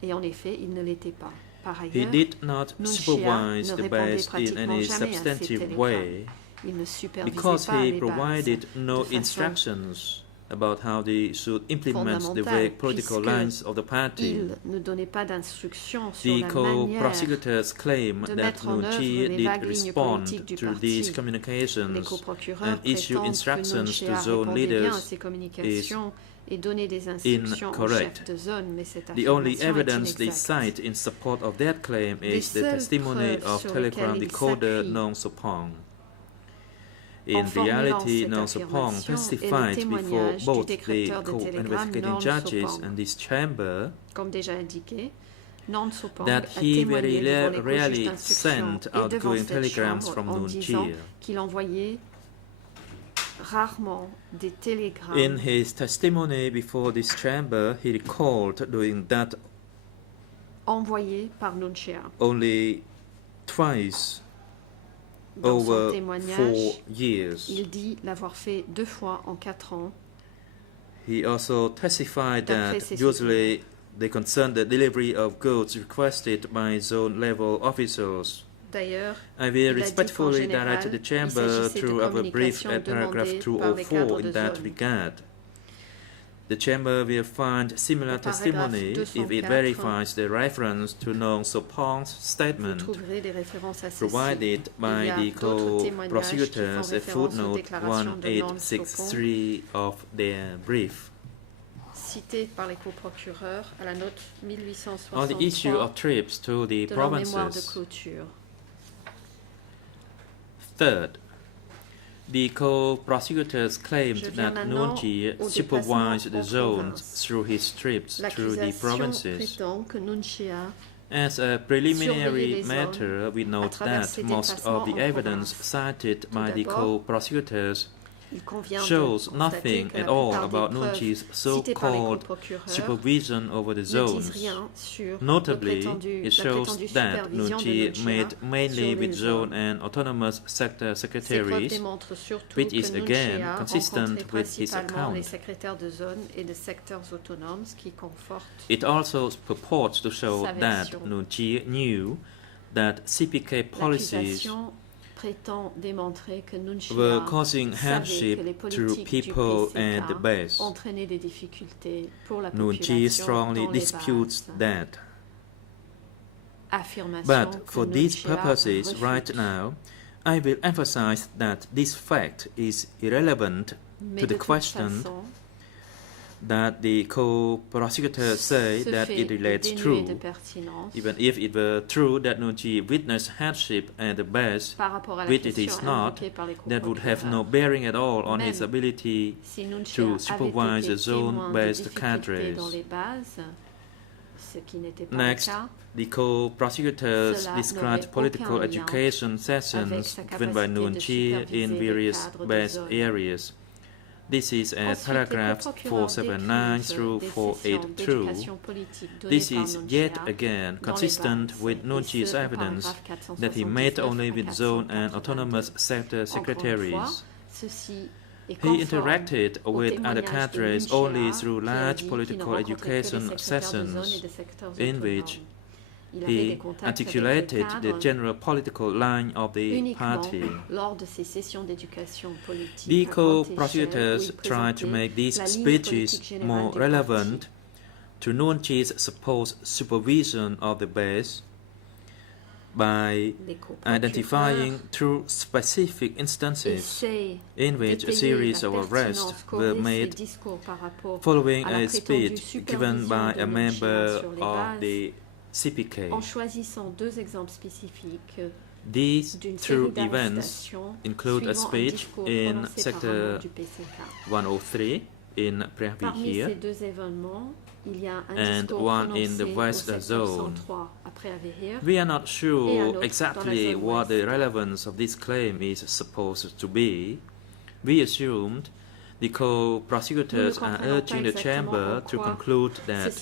et en effet, ils ne l'étaient pas. Par He ailleurs, did not Nuon Chea supervise ne the répondait base in pratiquement any jamais à ces substantive télégrammes. way il ne supervisait because pas he les provided bases no de façon instructions about how they should implement the fondamentale, vague political puisque lines of the party. il ne donnait pas d'instructions sur The la manière co-prosecutors claim de that mettre en Nuon œuvre Chea les did vagues lignes respond politiques du to parti. these Les communications coprocureurs and issue prétendent que Nuon instructions Chea to zone répondait bien à leaders ces communications et donnait des instructions aux incorrect. chefs de zone, mais cette The only affirmation est evidence they inexacte. cite in support of that claim Les is the seules testimony preuves of sur Telegram lesquelles il decoder s'appuie Nong Sopong. En In formulant reality, cette Nong Sopong affirmation testified est le before témoignage both du the décréteur de co-investigating télégramme judges Nong and this chamber Comme déjà indiqué, Nong Sopong that a he témoigné very devant les rarely co-juges d'instruction sent et devant outgoing cette telegrams chambre from en Nuon disant Chea. qu'il envoyait rarement des télégrammes In his testimony before this chamber, he recalled doing that envoyés par Nuon Chea. only twice Dans son over témoignage, 4 years. il dit l'avoir fait 2 fois en 4 ans. He also testified D'après that ses usually they concern the delivery of goods requested by zone level officers. D'ailleurs, I will il a dit respectfully qu'en général, direct the il chamber s'agissait de through our brief communications at paragraph demandées par les 204 cadres in de that zone. regard. The chamber will find similar Au paragraphe testimony if it 204, verifies the reference to Nong Sopong's vous statement trouverez des références à ceci. provided Il by y a the d'autres témoignages qui co-prosecutors font at référence aux footnote déclarations de Nong Sopong 1863 of their brief. citées par les coprocureurs à la note On the issue 1863 of trips to the de leur mémoire de provinces. clôture. Third, the co-prosecutors claimed Je viens that maintenant Nuon Chea au supervised the déplacement en zones province. through his trips through the L'accusation provinces. prétend que Nuon Chea As a Surveiller preliminary les matter, we note travers that ses most of déplacements the en evidence province. cited by the d'abord, co-prosecutors il convient shows de constater nothing que la at all plupart about des Nuon preuves Chea's citées par les so-called coprocureurs supervision over the ne disent zones. rien sur Notably, la it shows prétendue that supervision Nuon de Chea Nuon Chea met mainly sur with les zone zones. and autonomous sector Ces preuves secretaries, démontrent surtout which que is Nuon again Chea consistent rencontrait with his principalement les account. secrétaires de zone et de secteurs autonomes, ce qui conforte It also purports to show Sa that version. Nuon Chea knew that CPK policies l'accusation prétend démontrer que Nuon Chea were causing savait hardship que les to politiques people du and the PCK base. entraînaient des difficultés pour la Nuon Chea population strongly dans les disputes bases. that. Affirmation But que for Nuon these Chea purposes, refute. right now, I will emphasize that this fact is irrelevant Mais to de the toute question façon, that the co-prosecutors say that it relates true, even if it were true that Nuon Chea witnessed hardship at the base, which it is not, that would have no bearing at all on his ability to supervise the zone-based cadres. Next, the co-prosecutors described political education sessions given by Nuon Chea in various base areas. This is at paragraphs 479 through 482. This is yet again consistent with Nuon Chea's evidence that he met only with zone and autonomous sector secretaries. He interacted with other cadres only through large political education sessions in which he articulated the general political line of the party. The co-prosecutors tried to make these speeches more relevant to Nuon Chea's supposed supervision of the base by identifying two specific instances in which a series of arrests were made following a speech given by a member of the CPK. These two events include a speech in Sector 103 in Préavis and one in the West Zone. We are not sure exactly what the relevance of this claim is supposed to be. We assumed the co-prosecutors are urging the Chamber to conclude that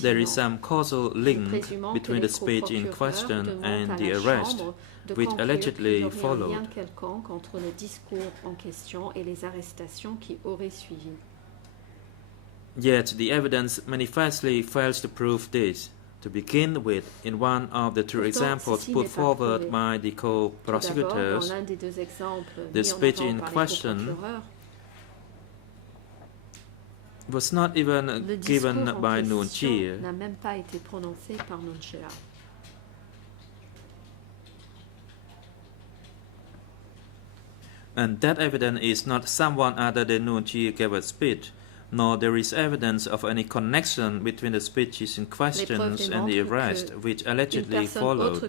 there is some causal link between the speech in question and the arrest, which allegedly followed. Yet the evidence manifestly fails to prove this. To begin with, in one of the two examples put forward by the co-prosecutors, the speech in question was not even given by Nuon Chea. And that evidence is not someone other than Nuon Chea gave a speech, nor there is evidence of any connection between the speeches in question and the arrest which allegedly followed.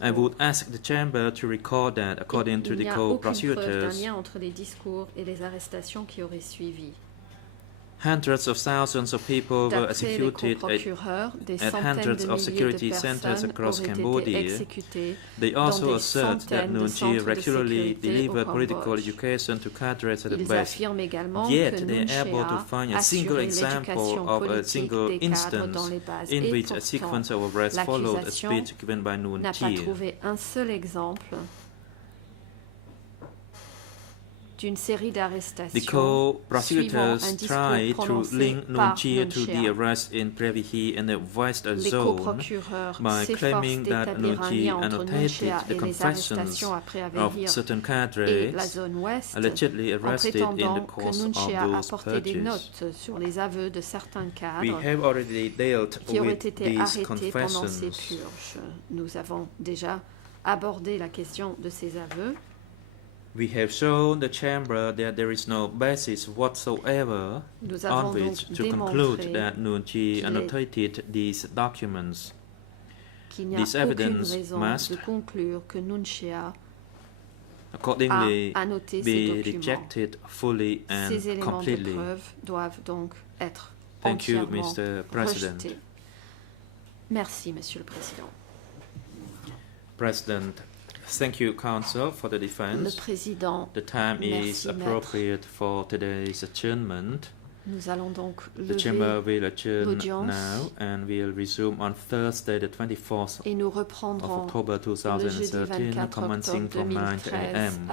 I would ask the Chamber to record that, according to the co-prosecutors, hundreds of thousands of people were executed at hundreds of security centers across Cambodia. They also assert that Nuon Chea regularly delivered political education to cadres at the base. Yet they are able to find a single example of a single instance in which a sequence of arrests followed a speech given by Nuon Chea. The co-prosecutors tried to link Nuon Chea to the arrest in Préavis in the West Zone by claiming that Nuon Chea annotated the confessions of certain cadres allegedly arrested in the course of those purges. We have already dealt with these confessions. Nous avons déjà abordé la question de ces aveux. We have shown the Chamber that there is no basis whatsoever on which to conclude that Nuon Chea annotated these documents. This evidence must, accordingly, be rejected fully and completely. Thank you, Mr. President. Merci, Monsieur le Président. President, thank you, Counsel, for the defense. The time is appropriate for today's adjournment. Nous allons donc the Chamber will adjourn now and will resume on Thursday, the 24th of October 2013, commencing from 9 a.m.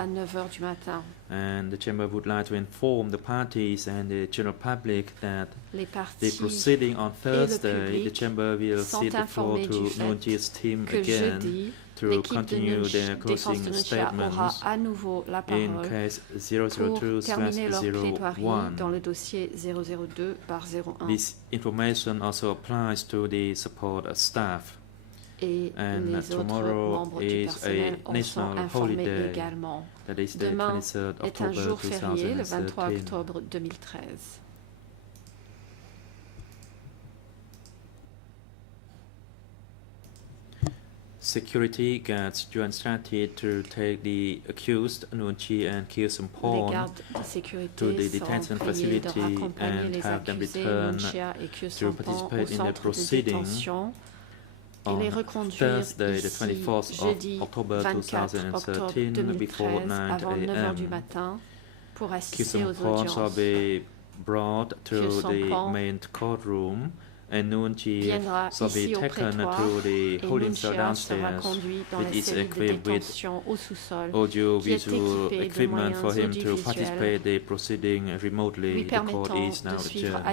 And the Chamber would like to inform the parties and the general public that the proceeding on Thursday, the Chamber will cede the floor to Nuon Chea's team again to continue their closing statements in case 002/01. This information also applies to the support staff. Et les autres membres du personnel en sont informés également. Demain est un jour férié, le 23 octobre 2013. Security guards Yuan Strati to take the accused Nuon Chi and Khieu Samphan to the detention facility and have them return to participate in the proceeding on Thursday, the 24th of October 2013, before 9 a.m. Khieu Samphan shall be brought to the main courtroom, and Nuon Chi shall be taken to the holding cell downstairs, which is equipped with audio-visual equipment for him to participate in the proceeding remotely. The court is now adjourned.